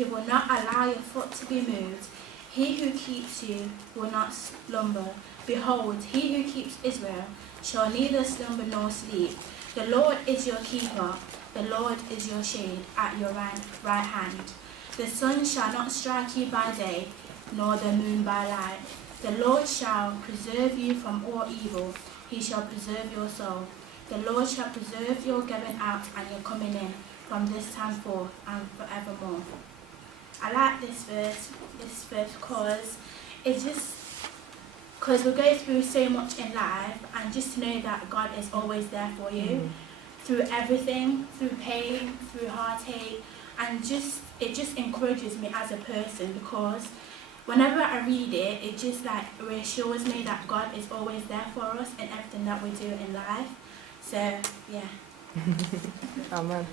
He will not allow your foot to be moved. He who keeps you will not slumber. Behold, he who keeps Israel shall neither slumber nor sleep. The Lord is your keeper. The Lord is your shade at your right hand. The sun shall not strike you by day, nor the moon by night. The Lord shall preserve you from all evil. He shall preserve your soul. The Lord shall preserve your going out and your coming in from this time forth and forevermore. I like this verse because it's just because we go through so much in life, and just to know that God is always there for you through everything, through pain, through heartache, and it just encourages me as a person, because whenever I read it, it just like reassures me that God is always there for us in everything that we do in life. So yeah. Amen.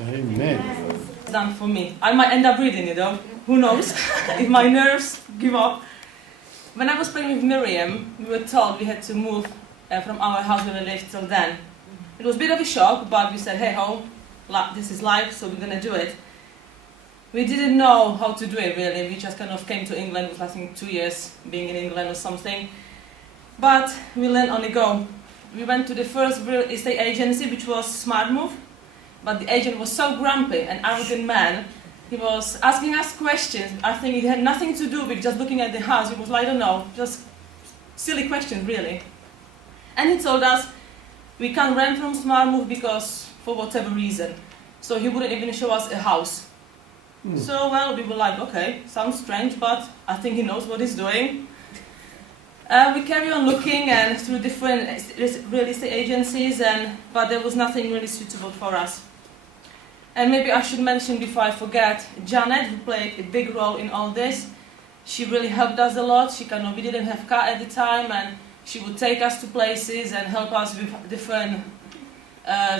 Amen. Done for me. I might end up reading it though. Who knows? If my nerves give up. When I was playing with Miriam, we were told we had to move from our house where we lived till then. It was a bit of a shock, but we said, hey ho, this is life, so we're gonna do it. We didn't know how to do it really. We just kind of came to England with I think 2 years being in England or something. But we learned on the go. We went to the first real estate agency, which was Smart Move. But the agent was so grumpy, an arrogant man. He was asking us questions. I think it had nothing to do with just looking at the house. It was like, I don't know, just silly questions, really. And he told us we can't rent from Smart Move because for whatever reason. So he wouldn't even show us a house. So, well, we were like, okay, sounds strange, but I think he knows what he's doing. We carry on looking and through different real estate agencies, but there was nothing really suitable for us. And maybe I should mention before I forget, Janet, who played a big role in all this. She really helped us a lot. We didn't have a car at the time, and she would take us to places and help us with different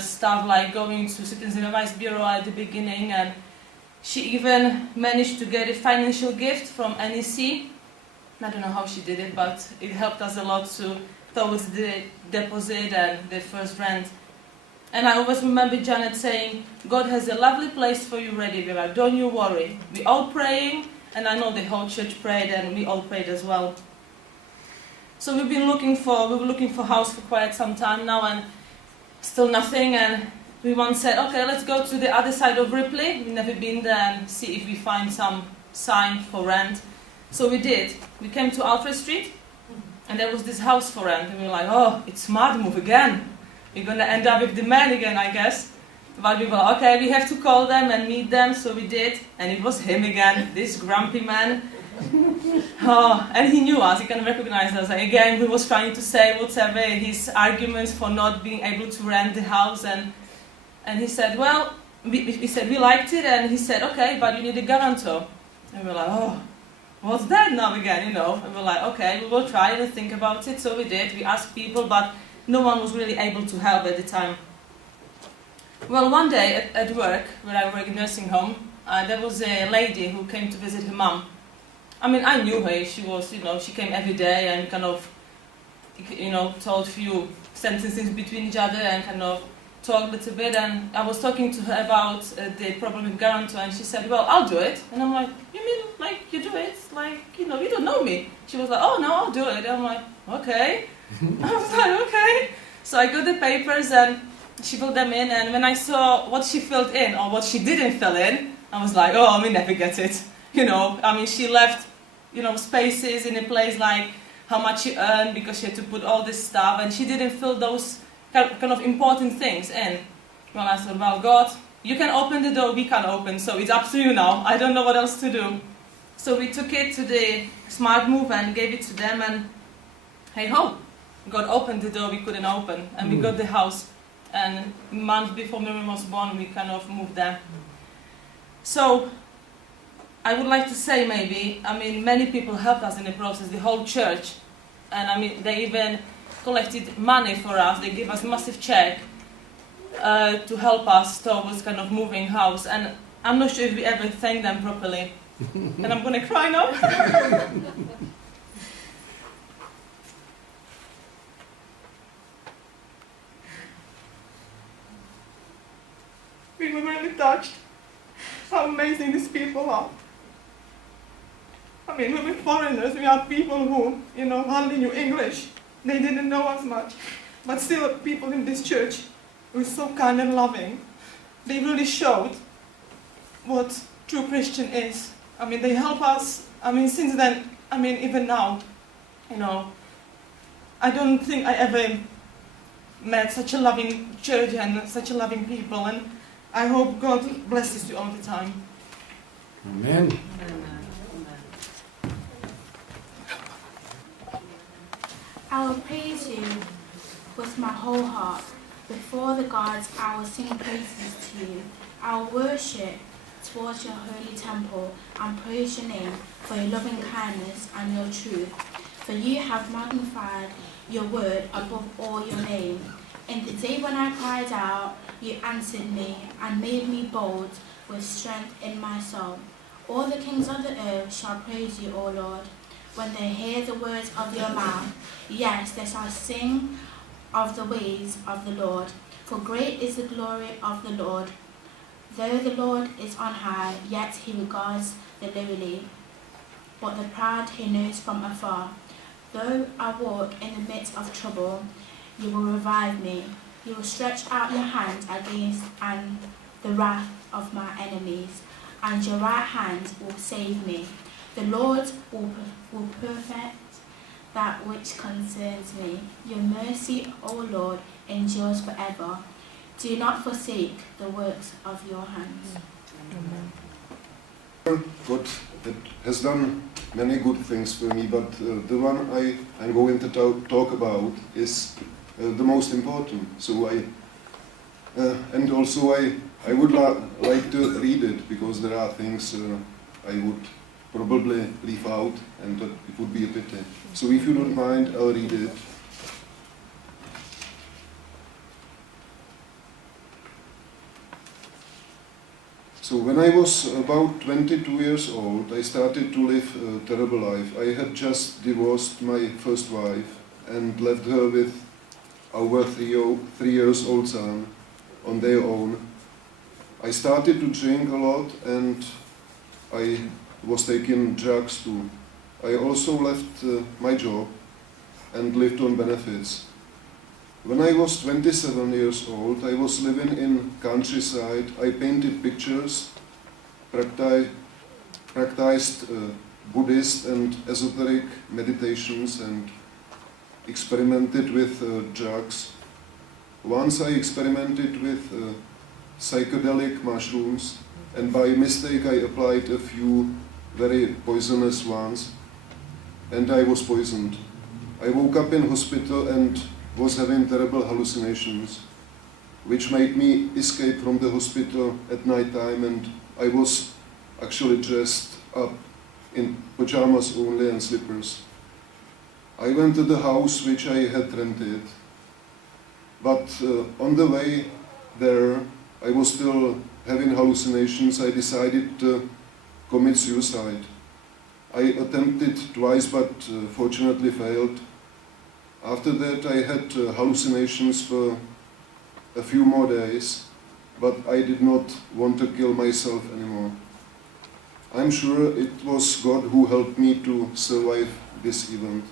stuff, like going to Citizen Advice Bureau at the beginning. And she even managed to get a financial gift from NEC. I don't know how she did it, but it helped us a lot towards the deposit and the first rent. And I always remember Janet saying, God has a lovely place for you ready, Vera, don't you worry. We're all praying, and I know the whole church prayed, and we all prayed as well. So we were looking for a house for quite some time now, and still nothing. And we once said, okay, let's go to the other side of Ripley. We've never been there, and see if we find some sign for rent. So we did. We came to Alfred Street, And there was this house for rent, and we were like, oh, it's smart move again. We're gonna end up with the man again, I guess. But we were like, okay, we have to call them and meet them, so we did. And it was him again, this grumpy man. Oh, and he knew us, he can recognize us. And again, he was trying to say whatever his arguments for not being able to rent the house. And he said, well, we said we liked it, and he said, okay, but you need a guarantor. And we were like, oh, what's that now again, you know? And we're like, okay, we will try and think about it. So we did, we asked people, but no one was really able to help at the time. Well, one day at work, where I work in nursing home, there was a lady who came to visit her mum. I mean, I knew her, she was, you know, she came every day and kind of, you know, told a few sentences between each other and kind of talked a little bit. And I was talking to her about the problem with guarantor, and she said, well, I'll do it. And I'm like, you mean, like, you do it? Like, you know, you don't know me. She was like, oh, no, I'll do it. And I'm like, okay. I was like, okay. So I got the papers and she filled them in, and when I saw what she filled in or what she didn't fill in, I was like, oh, we never get it. You know, I mean, she left, you know, spaces in a place like how much she earned because she had to put all this stuff, and she didn't fill those kind of important things in. Well, I thought, well, God, you can open the door, we can't open, so it's up to you now. I don't know what else to do. So we took it to the Smart Move and gave it to them, and hey ho, God opened the door we couldn't open, and we got the house. And a month before Miriam was born, we kind of moved there. So I would like to say maybe, I mean, many people helped us in the process, the whole church. And I mean, they even collected money for us. They gave us a massive check to help us towards kind of moving house. And I'm not sure if we ever thanked them properly. And I'm going to cry now. We were really touched how amazing these people are. I mean, we were foreigners, we are people who, you know, hardly knew English. They didn't know us much. But still, people in this church were so kind and loving. They really showed what true Christian is. I mean, they help us. I mean, since then, I mean, even now, you know, I don't think I ever met such a loving church and such a loving people. And I hope God blesses you all the time. Amen. I will praise you with my whole heart. Before the gods, I will sing praises to you. I will worship towards your holy temple and praise your name for your loving kindness and your truth. For you have magnified your word above all your name. In the day when I cried out, you answered me and made me bold with strength in my soul. All the kings of the earth shall praise you, O Lord, when they hear the words of your mouth. Yes, they shall sing of the ways of the Lord. For great is the glory of the Lord. Though the Lord is on high, yet he regards the lowly, but the proud he knows from afar. Though I walk in the midst of trouble, you will revive me. You will stretch out your hand against the wrath of my enemies, and your right hand will save me. The Lord will perfect that which concerns me. Your mercy, O Lord, endures forever. Do not forsake the works of your hands. God has done many good things for me, but the one I'm going to talk about is the most important. So and also I would like to read it, because there are things I would probably leave out, and that it would be a pity. So if you don't mind, I'll read it. So when I was about 22 years old, I started to live a terrible life. I had just divorced my first wife and left her with our 3 years old son on their own. I started to drink a lot, and I was taking drugs too. I also left my job and lived on benefits. When I was 27 years old, I was living in countryside. I painted pictures, practiced Buddhist and esoteric meditations, and experimented with drugs. Once I experimented with psychedelic mushrooms, and by mistake I applied a few very poisonous ones, and I was poisoned. I woke up in hospital and was having terrible hallucinations, which made me escape from the hospital at night time, and I was actually dressed up in pajamas only and slippers. I went to the house which I had rented, but on the way there I was still having hallucinations. I decided to commit suicide. I attempted twice but fortunately failed. After that I had hallucinations for a few more days, but I did not want to kill myself anymore. I'm sure it was God who helped me to survive this event.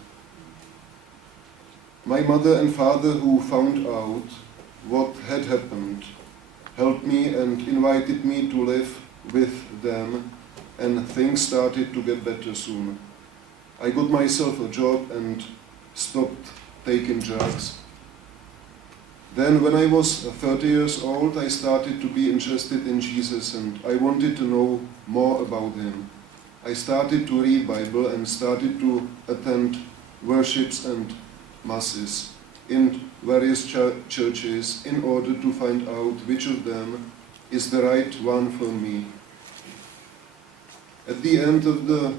My mother and father, who found out what had happened, helped me and invited me to live with them, and things started to get better soon. I got myself a job and stopped taking drugs. Then when I was 30 years old, I started to be interested in Jesus and I wanted to know more about him. I started to read Bible and started to attend worships and masses in various churches in order to find out which of them is the right one for me. At the end of the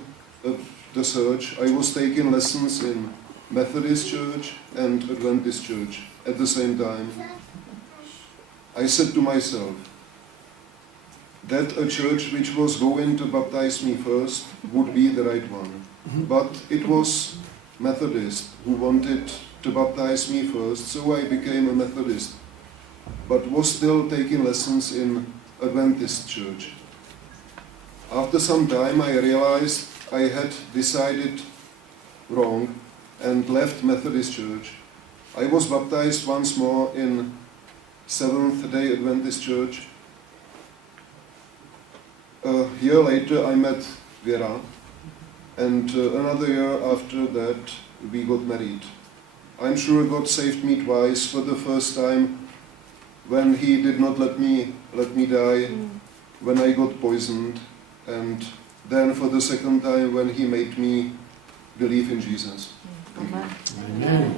search, I was taking lessons in Methodist Church and Adventist Church at the same time. I said to myself that a church which was going to baptize me first would be the right one. But it was Methodist who wanted to baptize me first, so I became a Methodist, but was still taking lessons in Adventist Church. After some time I realized I had decided wrong and left Methodist Church. I was baptized once more in Seventh-day Adventist Church. A year later I met Vera, and another year after that we got married. I'm sure God saved me twice. For the first time when He did not let me die, when I got poisoned, and then for the second time when He made me believe in Jesus. Amen. Amen.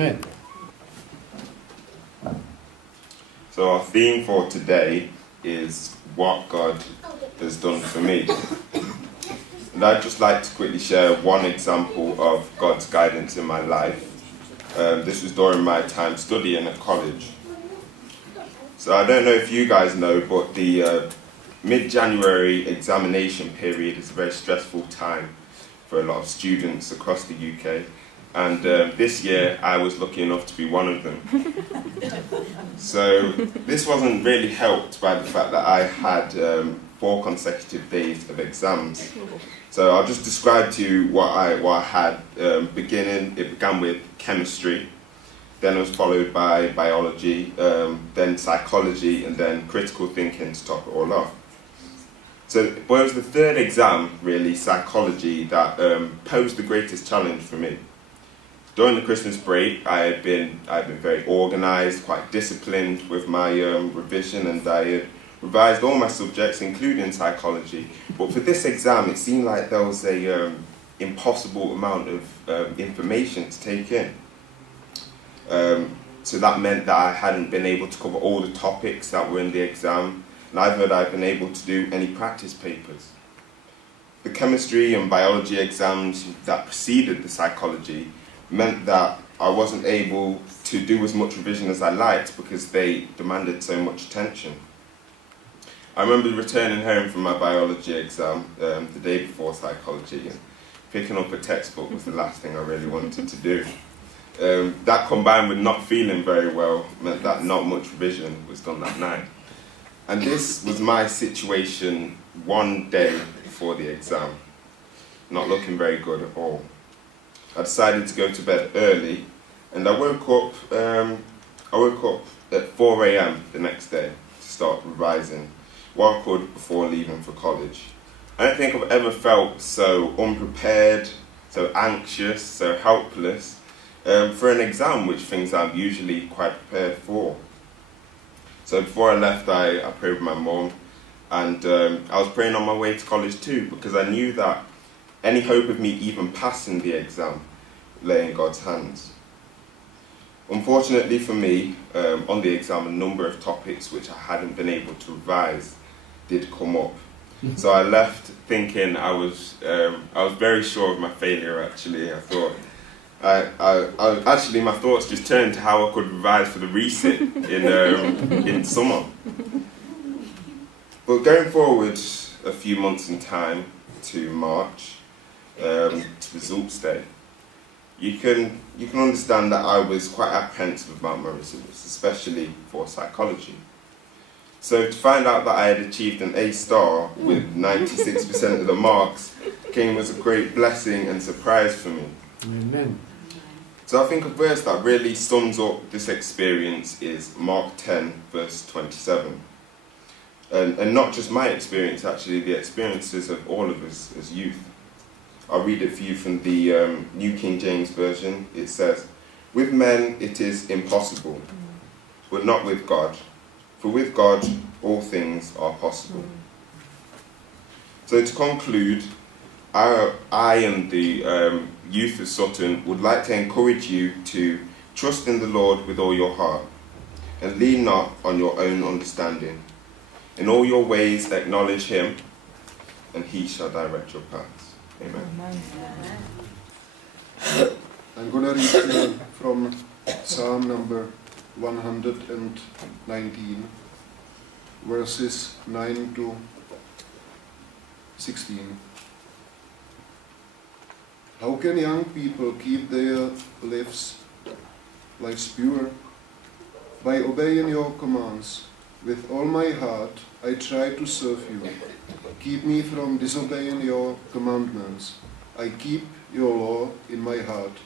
Amen. So our theme for today is what God has done for me. And I'd just like to quickly share one example of God's guidance in my life. This was during my time studying at college. So I don't know if you guys know, but the mid-January examination period is a very stressful time for a lot of students across the UK. And this year I was lucky enough to be one of them. So this wasn't really helped by the fact that I had 4 consecutive days of exams. So I'll just describe to you what I had. It began with chemistry, then it was followed by biology, then psychology, and then critical thinking to top it all off. So it was the 3rd exam, really, psychology, that posed the greatest challenge for me. During the Christmas break, I've been very organised, quite disciplined with my revision, and I had revised all my subjects, including psychology. But for this exam, it seemed like there was a impossible amount of information to take in. So that meant that I hadn't been able to cover all the topics that were in the exam, neither had I been able to do any practice papers. The chemistry and biology exams that preceded the psychology meant that I wasn't able to do as much revision as I liked because they demanded so much attention. I remember returning home from my biology exam the day before psychology, and picking up a textbook was the last thing I really wanted to do. That combined with not feeling very well meant that not much revision was done that night. And this was my situation one day before the exam, not looking very good at all. I decided to go to bed early, and I woke up at 4 AM the next day to start revising what I could before leaving for college. I don't think I've ever felt so unprepared, so anxious, so helpless for an exam, which things I'm usually quite prepared for. So before I left, I prayed with my mum, and I was praying on my way to college too, because I knew that any hope of me even passing the exam lay in God's hands. Unfortunately for me, on the exam, a number of topics which I hadn't been able to revise did come up. So I left thinking I was very sure of my failure. Actually, I thought actually my thoughts just turned to how I could revise for the resit in summer. But going forward a few months in time to March, to results day, you can understand that I was quite apprehensive about my results, especially for psychology. So to find out that I had achieved an A star with 96% of the marks came as a great blessing and surprise for me. Amen. So I think a verse that really sums up this experience is Mark 10, verse 27. And not just my experience, actually, the experiences of all of us as youth. I'll read it for you from the New King James Version. It says, "With men it is impossible, but not with God. For with God all things are possible." So to conclude, I and the youth of Sutton would like to encourage you to trust in the Lord with all your heart, and lean not on your own understanding. In all your ways acknowledge him, and he shall direct your paths. Amen. I'm going to read from Psalm number 119, verses 9 to 16. How can young people keep their lives pure? By obeying your commands. With all my heart I try to serve you. Keep me from disobeying your commandments. I keep your law in my heart,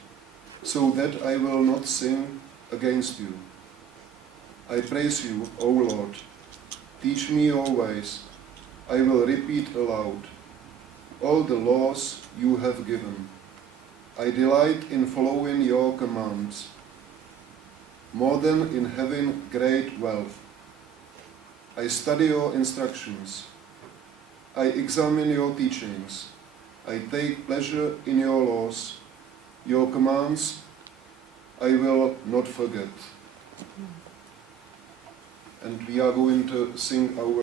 so that I will not sin against you. I praise you, O Lord. Teach me your ways. I will repeat aloud all the laws you have given. I delight in following your commands, more than in having great wealth. I study your instructions. I examine your teachings. I take pleasure in your laws. Your commands I will not forget. And we are going to sing our